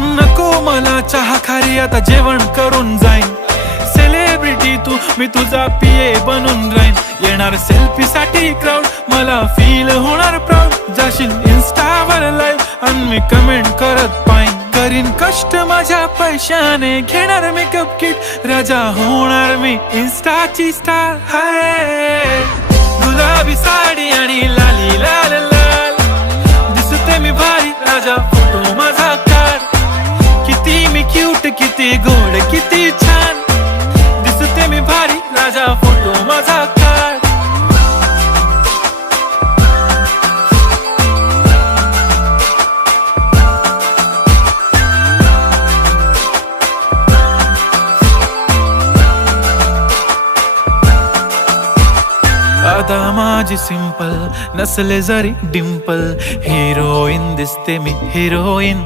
नको मला चहा खारी, आता जेवण करून जाईन. सेलिब्रिटी तू, मी तुझा पिये बनून राहीन. येणार सेल्फी साठी क्राऊड, मला फील होणार प्राऊड. जाशील इन्स्टावर लाईव्ह आणि मी कमेंट करत पाईन. करीन कष्ट माझ्या पैशाने, घेणार मेकअप किट, राजा होणार मी इन्स्टाची स्टार. हाय गुलाबी साडी आणि लाली लाल लाल, दिसते मी भारी, राजा फोटो माझा काढ. किती मी क्यूट, किती गोड, किती छान, दिसते मी भारी, राजा फोटो माझा काढ. आता माझी सिंपल, नसले जरी डिंपल, हिरोईन दिसते मी हिरोईन.